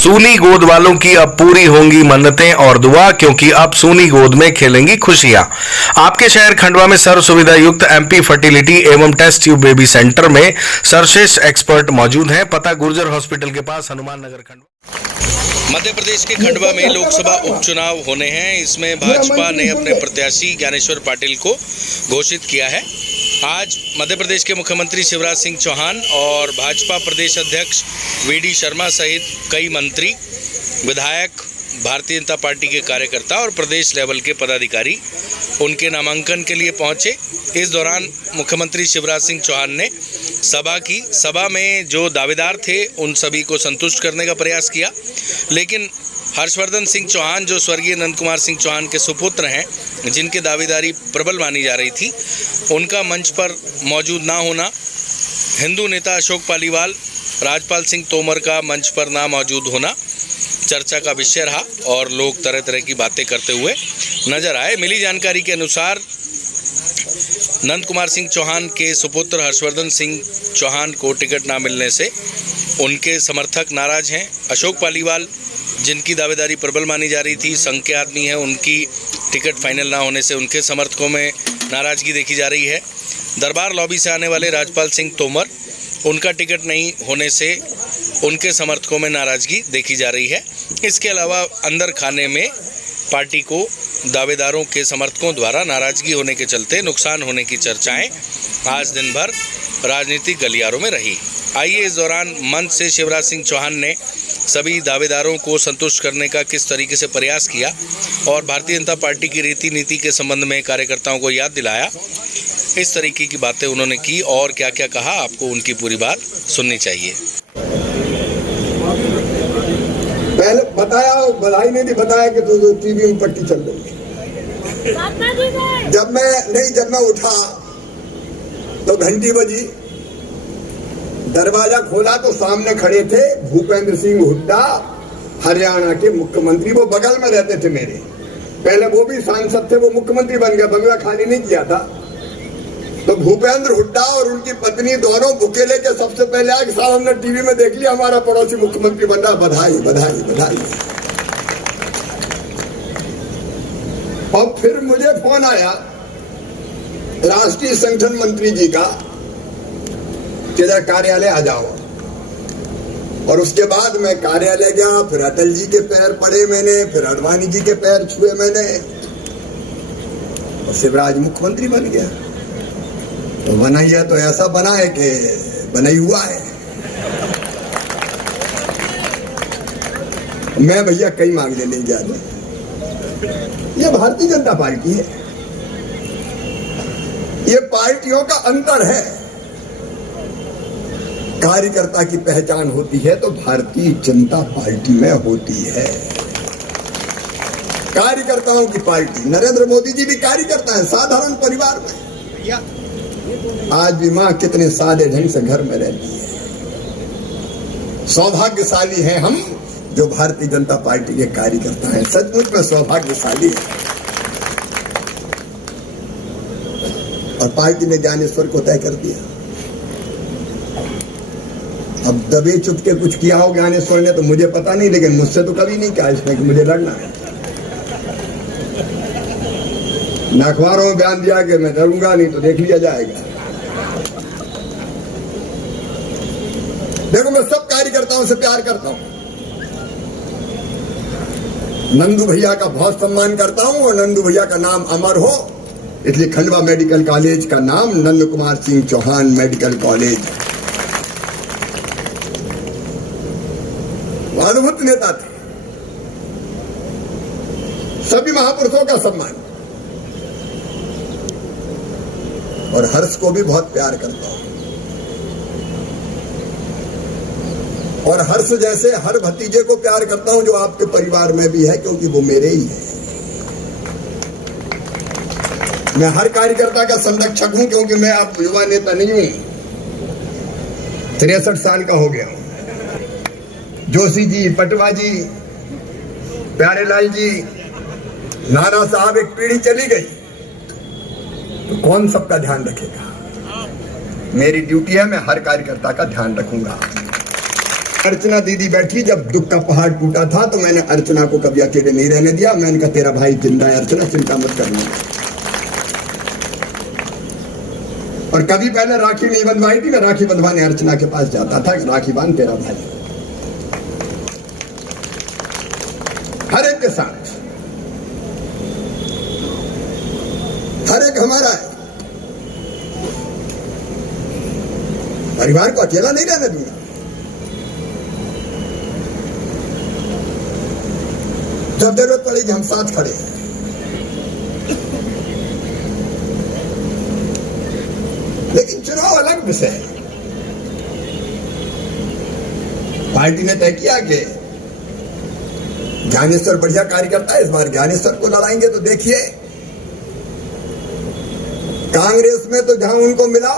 सूनी गोद वालों की अब पूरी होंगी मन्नतें और दुआ, क्योंकि अब सूनी गोद में खेलेंगी खुशियां। आपके शहर खंडवा में सर्व सुविधा युक्त एमपी फर्टिलिटी एवं टेस्ट ट्यूब बेबी सेंटर में सर्वश्रेष्ठ एक्सपर्ट मौजूद हैं। पता गुर्जर हॉस्पिटल के पास, हनुमान नगर, खंडवा। मध्य प्रदेश के खंडवा में लोकसभा उपचुनाव होने हैं। इसमें भाजपा ने अपने प्रत्याशी ज्ञानेश्वर पाटिल को घोषित किया है। आज मध्य प्रदेश के मुख्यमंत्री शिवराज सिंह चौहान और भाजपा प्रदेश अध्यक्ष वीडी शर्मा सहित कई मंत्री, विधायक, भारतीय जनता पार्टी के कार्यकर्ता और प्रदेश लेवल के पदाधिकारी उनके नामांकन के लिए पहुंचे। इस दौरान मुख्यमंत्री शिवराज सिंह चौहान ने सभा में जो दावेदार थे उन सभी को संतुष्ट करने का प्रयास किया, लेकिन हर्षवर्धन सिंह चौहान, जो स्वर्गीय नंद कुमार सिंह चौहान के सुपुत्र हैं, जिनकी दावेदारी प्रबल मानी जा रही थी, उनका मंच पर मौजूद ना होना, हिंदू नेता अशोक पालीवाल, राजपाल सिंह तोमर का मंच पर ना मौजूद होना चर्चा का विषय रहा और लोग तरह तरह की बातें करते हुए नजर आए। मिली जानकारी के अनुसार नंद कुमार सिंह चौहान के सुपुत्र हर्षवर्धन सिंह चौहान को टिकट ना मिलने से उनके समर्थक नाराज हैं। अशोक पालीवाल, जिनकी दावेदारी प्रबल मानी जा रही थी, संघ के आदमी हैं, उनकी टिकट फाइनल ना होने से उनके समर्थकों में नाराजगी देखी जा रही है। दरबार लॉबी से आने वाले राजपाल सिंह तोमर, उनका टिकट नहीं होने से उनके समर्थकों में नाराजगी देखी जा रही है। इसके अलावा अंदर खाने में पार्टी को दावेदारों के समर्थकों द्वारा नाराजगी होने के चलते नुकसान होने की चर्चाएं आज दिन भर राजनीतिक गलियारों में रही। आइए इस दौरान मंच से शिवराज सिंह चौहान ने सभी दावेदारों को संतुष्ट करने का किस तरीके से प्रयास किया और भारतीय जनता पार्टी की रीति नीति के संबंध में कार्यकर्ताओं को याद दिलाया। इस तरीके की बातें उन्होंने की और क्या क्या कहा, आपको उनकी पूरी बात सुननी चाहिए। पहले बताया, बधाई नहीं थी, बताया कि तो टीवी में पट्टी चल रही है। जब मैं उठा तो घंटी बजी, दरवाजा खोला तो सामने खड़े थे भूपेंद्र सिंह हुड्डा, हरियाणा के मुख्यमंत्री। वो बगल में रहते थे मेरे, पहले वो भी सांसद थे, वो मुख्यमंत्री बन गया, बंगला खाली नहीं किया था। तो भूपेंद्र हुड्डा और उनकी पत्नी दोनों बुके लेके सबसे पहले आए कि साहब हमने टीवी में देख लिया हमारा पड़ोसी मुख्यमंत्री बन रहा, बधाई बधाई बधाई। और फिर मुझे फोन आया राष्ट्रीय संगठन मंत्री जी का कि जरा कार्यालय आ जाओ। और उसके बाद मैं कार्यालय गया, फिर अटल जी के पैर पड़े मैंने, फिर अडवाणी जी के पैर छुए मैंने, और शिवराज मुख्यमंत्री बन गया। तो बना ही है तो ऐसा बना है कि बना ही हुआ है। मैं भैया कई मांगने नहीं जा रहा। ये भारतीय जनता पार्टी है, ये पार्टियों का अंतर है। कार्यकर्ता की पहचान होती है तो भारतीय जनता पार्टी में होती है। कार्यकर्ताओं की पार्टी, नरेंद्र मोदी जी भी कार्यकर्ता है, साधारण परिवार में। आज भी मां कितने सादे ढंग से घर में रहती है। सौभाग्यशाली हैं हम जो भारतीय जनता पार्टी के कार्यकर्ता हैं, सचमुच में सौभाग्यशाली है। और पार्टी ने ज्ञानेश्वर को तय कर दिया। अब दबे चुप के कुछ किया हो ज्ञानेश्वर ने तो मुझे पता नहीं, लेकिन मुझसे तो कभी नहीं कहा इसने कि मुझे लड़ना है। न अखबारों में बयान दिया कि मैं डरूंगा नहीं तो देख लिया जाएगा। देखो, मैं सब कार्यकर्ताओं से प्यार करता हूं, नंदू भैया का बहुत सम्मान करता हूं और नंदू भैया का नाम अमर हो, इसलिए खंडवा मेडिकल कॉलेज का नाम नंद कुमार सिंह चौहान मेडिकल कॉलेज। अद्भुत नेता थे, सभी महापुरुषों का सम्मान। और हर्ष को भी बहुत प्यार करता हूं, और हर्ष जैसे हर भतीजे को प्यार करता हूं जो आपके परिवार में भी है, क्योंकि वो मेरे ही है। मैं हर कार्यकर्ता का संरक्षक हूं, क्योंकि मैं अब युवा नेता नहीं हूं, 63 साल का हो गया हूं। जोशी जी, पटवा जी, प्यारेलाल जी, नाना साहब, एक पीढ़ी चली गई तो कौन सबका ध्यान रखेगा? मेरी ड्यूटी है, मैं हर कार्यकर्ता का ध्यान रखूंगा। अर्चना दीदी बैठी, जब दुख का पहाड़ टूटा था तो मैंने अर्चना को कभी अकेले नहीं रहने दिया। मैंने कहा तेरा भाई जिंदा है अर्चना, चिंता मत करना। और कभी पहले राखी नहीं बंधवाई थी, मैं राखी बंधवाने अर्चना के पास जाता था, राखी बांध तेरा भाई। हर एक के साथ, हर एक हमारा है। परिवार को अकेला नहीं रहने दूंगा। जब जरूरत पड़ेगी हम साथ खड़े हैं। लेकिन चुनाव अलग विषय है। पार्टी ने तय किया कि ज्ञानेश्वर बढ़िया कार्यकर्ता है, इस बार ज्ञानेश्वर को लड़ाएंगे। तो देखिए, कांग्रेस में तो जहां उनको मिला,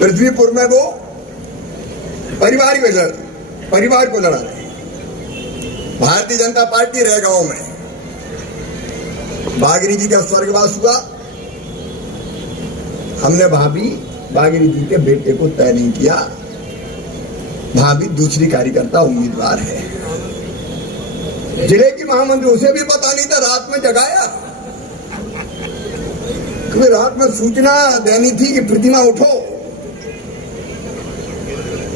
पृथ्वीपुर में वो परिवार को लड़ा रहे। भारतीय जनता पार्टी रह गांव में बागरी जी का स्वर्गवास हुआ, हमने भाभी बागरी जी के बेटे को तय नहीं किया। भाभी दूसरी कार्यकर्ता उम्मीदवार है। जिले की महामंत्री, उसे भी पता नहीं था, रात में जगाया। क्योंकि रात में सूचना देनी थी कि प्रतिमा उठो।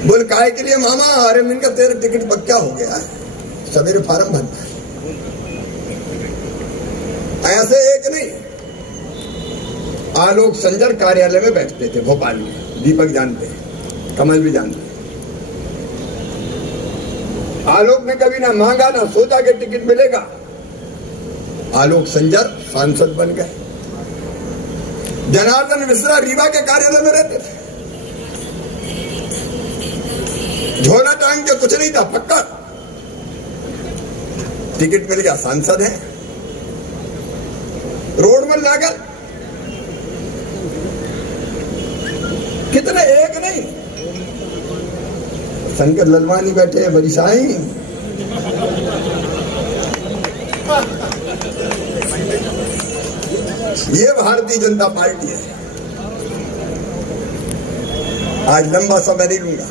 बोल काय के लिए मामा? अरे इनका तेरा टिकट पक्का हो गया, सवेरे फार्म भरना है। ऐसे एक नहीं, आलोक संजर कार्यालय में बैठते थे भोपाल में। दीपक जानते हैं, कमल भी जानते हैं। आलोक ने कभी ना मांगा ना सोचा कि टिकट मिलेगा। आलोक संजर सांसद बन गए। जनार्दन मिश्रा रीवा के कार्यालय में रहते थे। झोला टांग के कुछ नहीं था, पक्का टिकट मिल गया, सांसद है। रोड में लागल कितने, एक नहीं। शंकर ललवानी बैठे हैं, बड़ी शाही। ये भारतीय जनता पार्टी है। आज लंबा समय नहीं लूंगा,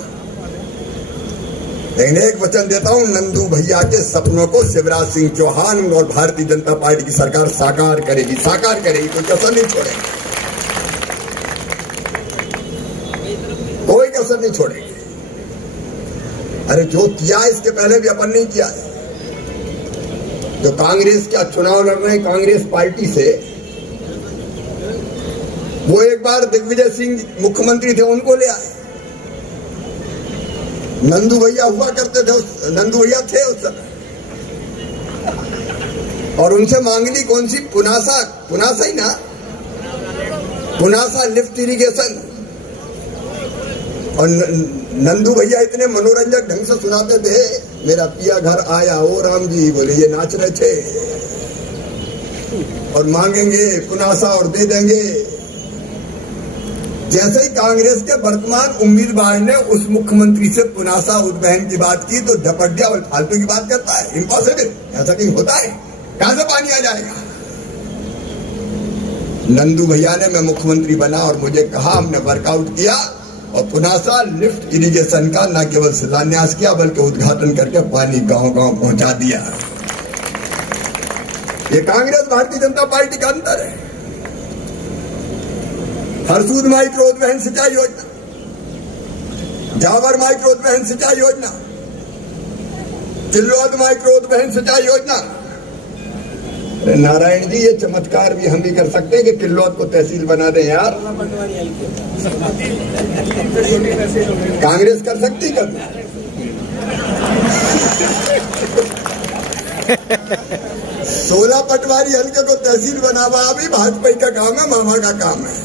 लेकिन एक वचन देता हूं, नंदू भैया के सपनों को शिवराज सिंह चौहान और भारतीय जनता पार्टी की सरकार साकार करेगी, कोई कसर नहीं छोड़ेगी, कोई कसर नहीं छोड़ेगी। अरे जो किया इसके पहले भी अपन नहीं किया है। जो कांग्रेस का चुनाव लड़ रहे हैं कांग्रेस पार्टी से, वो एक बार दिग्विजय सिंह मुख्यमंत्री थे, उनको ले आए। नंदू भैया हुआ करते थे, नंदू भैया थे उस समय, और उनसे मांगली कौन सी? पुनासा ही ना, पुनासा लिफ्ट इरिगेशन। और नंदू भैया इतने मनोरंजक ढंग से सुनाते थे, मेरा पिया घर आया ओ राम जी, बोले ये नाच रहे थे। और मांगेंगे पुनासा और दे देंगे। जैसे ही कांग्रेस के वर्तमान उम्मीदवार ने उस मुख्यमंत्री से पुनासा उद्वहन की बात की तो झपट गया, और फालतू की बात करता है, इम्पॉसिबल, ऐसा कहीं होता है? कहां से पानी आ जाएगा? नंदू भैया ने, मैं मुख्यमंत्री बना और मुझे कहा, हमने वर्कआउट किया और पुनासा लिफ्ट इरिगेशन का न केवल शिलान्यास किया बल्कि उद्घाटन करके पानी गांव-गांव पहुंचा दिया। ये कांग्रेस भारतीय जनता पार्टी का अंतर है। हरसूद माइक्रो उद्वहन सिंचाई योजना, जावर माइक्रो उद्वहन सिंचाई योजना, तिल्लोद माइक्रो उद्वहन सिंचाई योजना। नारायण जी, ये चमत्कार भी हम भी कर सकते हैं कि किल्लोद को तहसील बना दें यार। कांग्रेस कर सकती कभी? 16 पटवारी हल्के को तहसील बनावा अभी भाजपा का काम है, मामा का काम है।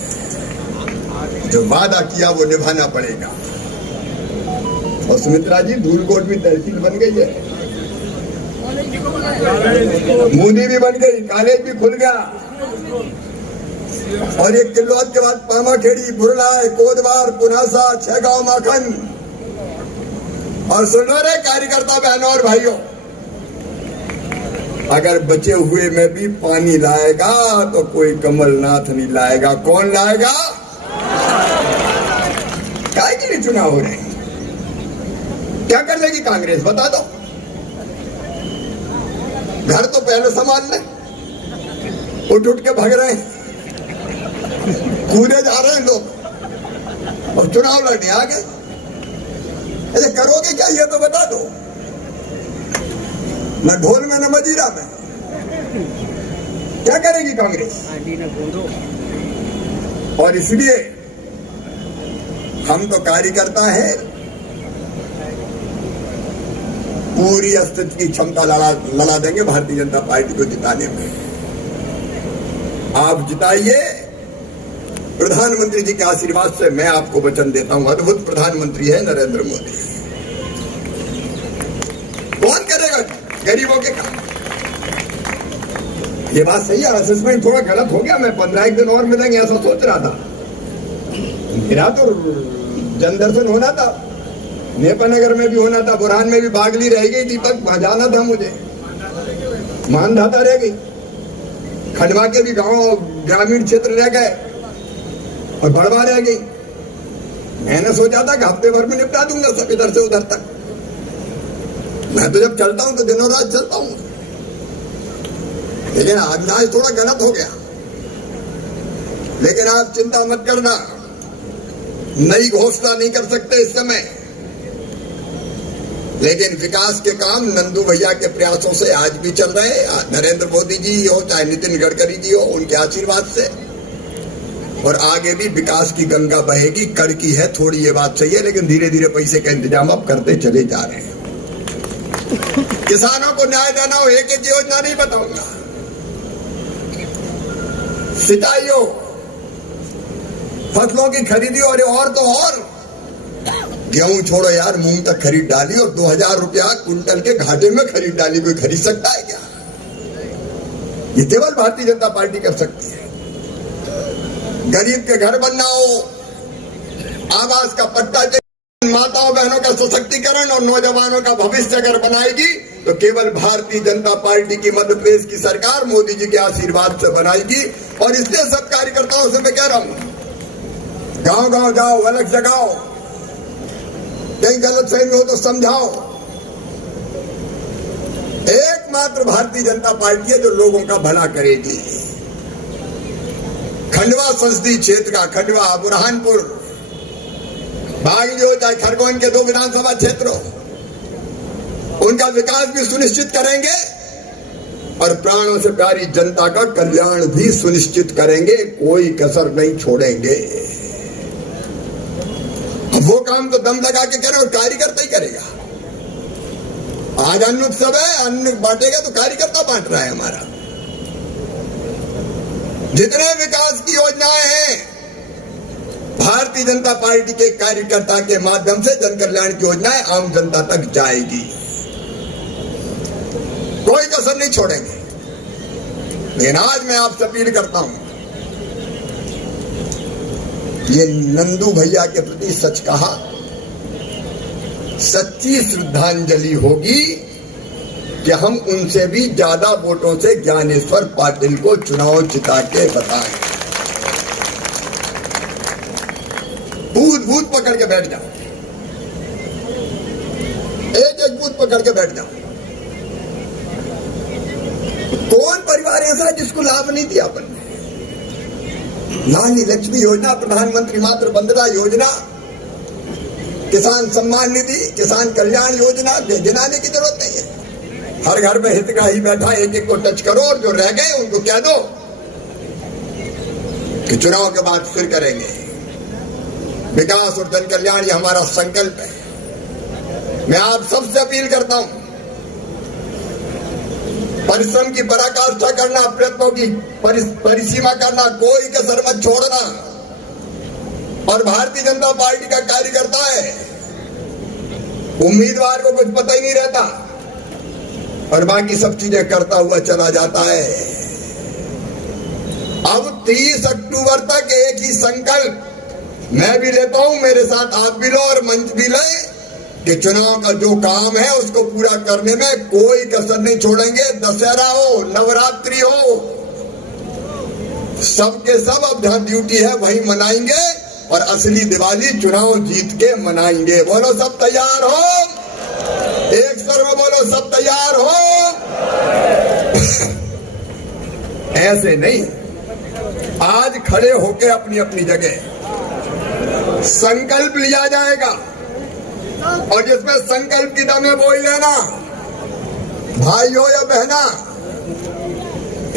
जो वादा किया वो निभाना पड़ेगा। और सुमित्रा जी, धूलकोट भी तहसील बन गई है, मूंदी भी बन गई, कॉलेज भी खुल गया। और एक किल्लोद के बाद पामाखेड़ी, बुरला, कोदवार, पुनासा, छहगांव, माखन। और सुन रहे कार्यकर्ता बहनों और भाइयों, अगर बचे हुए में भी पानी लाएगा तो कोई कमलनाथ नहीं लाएगा। कौन लाएगा? काय के लिए चुनाव हो रहे हैं? क्या कर लेगी कांग्रेस, बता दो। घर तो पहले संभाल ले, उठ के भाग रहे हैं, कूदे जा रहे हैं लोग और चुनाव लड़ने आ गए। अरे करोगे क्या ये तो बता दो, न ढोल में न मजीरा में। क्या करेगी कांग्रेस? और इसलिए हम तो कार्यकर्ता है, पूरी अस्तित्व की क्षमता लड़ा देंगे भारतीय जनता पार्टी को जिताने में। आप जिताइए, प्रधानमंत्री जी के आशीर्वाद से मैं आपको वचन देता हूं, अद्भुत प्रधानमंत्री है नरेंद्र मोदी। कौन करेगा गरीबों के काम? ये बात सही है, असेसमेंट थोड़ा गलत हो गया। मैं 15 दिन और मिलेंगे ऐसा सोच रहा था। मेरा तो जनदर्शन होना था, नेपानगर में भी होना था, बुरहान में भी बागली रह गई, दीपक वहां जाना था मुझे, मानधाता रह गई, खंडवा के भी गांव ग्रामीण क्षेत्र रह गए और बड़वा रह गई। मैंने सोचा था कि हफ्ते भर में निपटा दूंगा सब इधर से उधर तक। मैं तो जब चलता हूं तो दिनों रात चलता हूं, लेकिन आज थोड़ा गलत हो गया। लेकिन आप चिंता मत करना, नई घोषणा नहीं कर सकते इस समय, लेकिन विकास के काम नंदू भैया के प्रयासों से आज भी चल रहे हैं। नरेंद्र मोदी जी हो चाहे नितिन गडकरी जी हो, उनके आशीर्वाद से, और आगे भी विकास की गंगा बहेगी। कड़की है थोड़ी, ये बात सही है, लेकिन धीरे धीरे पैसे का इंतजाम अब करते चले जा रहे हैं। किसानों को न्याय देना हो, एक एक योजना नहीं बताऊंगा। सिंचाई हो, फसलों की खरीदी हो, और तो और गेहूं छोड़ो यार, मूंग तक खरीद डाली और 2000 रुपया कुंटल के घाटे में खरीद डाली। कोई खरीद सकता है क्या? ये केवल भारतीय जनता पार्टी कर सकती है। गरीब के घर बनना हो, आवास का पट्टा, माताओं बहनों का सशक्तिकरण और नौजवानों का भविष्य अगर बनाएगी तो केवल भारतीय जनता पार्टी की मध्य प्रदेश की सरकार मोदी जी के आशीर्वाद से बनाएगी। और इसलिए सब कार्यकर्ताओं से मैं कह रहा हूं, गांव गांव जाओ, अलग जगाओ, कहीं गलत फहमी हो तो समझाओ। एकमात्र भारतीय जनता पार्टी है जो लोगों का भला करेगी। खंडवा संसदीय क्षेत्र का, खंडवा, बुरहानपुर, बागली हो चाहे खरगोन के 2 विधानसभा क्षेत्र हो, उनका विकास भी सुनिश्चित करेंगे और प्राणों से प्यारी जनता का कल्याण भी सुनिश्चित करेंगे। कोई कसर नहीं छोड़ेंगे। वो काम तो दम लगा के करें और कार्यकर्ता ही करेगा। आज अन्न उत्सव है, अन्न बांटेगा तो कार्यकर्ता बांट रहा है हमारा। जितने विकास की योजनाएं हैं, भारतीय जनता पार्टी के कार्यकर्ता के माध्यम से जन कल्याण की योजनाएं आम जनता तक जाएगी। कोई कसर नहीं छोड़ेंगे। लेकिन आज मैं आपसे अपील करता हूं, ये नंदू भैया के प्रति सच कहा, सच्ची श्रद्धांजलि होगी कि हम उनसे भी ज्यादा वोटों से ज्ञानेश्वर पाटिल को चुनाव जिता के बताएं। बूथ पकड़ के बैठ जाओ, एक बूथ पकड़ के बैठ जाओ। कौन परिवार ऐसा है जिसको लाभ नहीं दिया अपन ने? लाडली लक्ष्मी योजना, प्रधानमंत्री मातृ वंदना योजना, किसान सम्मान निधि, किसान कल्याण योजना गिनाने की जरूरत नहीं है। हर घर में हितग्राही बैठा, एक एक को टच करो और जो रह गए उनको कह दो कि चुनाव के बाद फिर करेंगे। विकास और जन कल्याण ये हमारा संकल्प है। मैं आप सबसे अपील करता हूं, परिश्रम की पराकाष्ठा करना, प्रयत्नों की परिसीमा करना, कोई कसर मत छोड़ना। और भारतीय जनता पार्टी का कार्यकर्ता है, उम्मीदवार को कुछ पता ही नहीं रहता और बाकी सब चीजें करता हुआ चला जाता है। अब 30 अक्टूबर तक एक ही संकल्प मैं भी लेता हूं, मेरे साथ आप भी लो और मंच भी ले कि चुनाव का जो काम है उसको पूरा करने में कोई कसर नहीं छोड़ेंगे। दशहरा हो, नवरात्रि हो, सबके सब अब जहां ड्यूटी है वहीं मनाएंगे और असली दिवाली चुनाव जीत के मनाएंगे। बोलो सब तैयार हो? ऐसे नहीं, आज खड़े होके अपनी अपनी जगह संकल्प लिया जाएगा और जिसमें संकल्प की दम है वो ही लेना। भाइयों या बहना,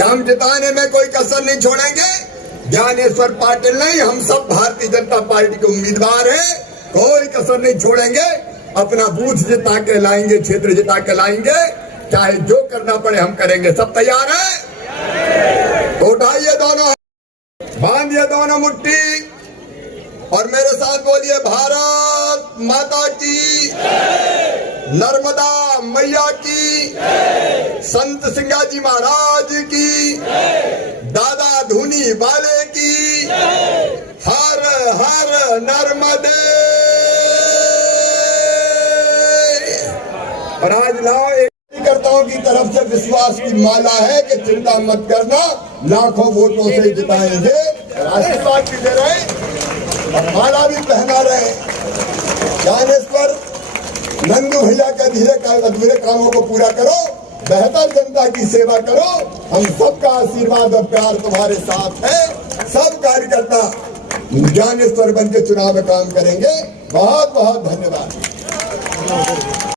हम जिताने में कोई कसर नहीं छोड़ेंगे। ज्ञानेश्वर पाटिल नहीं, हम सब भारतीय जनता पार्टी के उम्मीदवार हैं, कोई कसर नहीं छोड़ेंगे। अपना बूथ जिता के लाएंगे, क्षेत्र जिता के लाएंगे, चाहे जो करना पड़े हम करेंगे। सब तैयार है तो उठाइए दोनों, बांधिए दोनों मुट्ठी और मेरे साथ बोलिए भारत माता की, नर्मदा मैया की, संत सिंगाजी महाराज की, दादा धूनी वाले की, हर हर नर्मदे। और आज लाओ एक कार्यकर्ताओं की तरफ से विश्वास की माला है कि चिंता मत करना, लाखों वोटों से जिताएंगे। आशीर्वाद भी दे रहे और माला भी पहना रहे। ज्ञानेश्वर नंदू भैया का अधूरे कामों को पूरा करो, बेहतर जनता की सेवा करो। हम सबका आशीर्वाद और प्यार तुम्हारे साथ है। सब कार्यकर्ता ज्ञानेश्वर बन के चुनाव में काम करेंगे। बहुत बहुत धन्यवाद।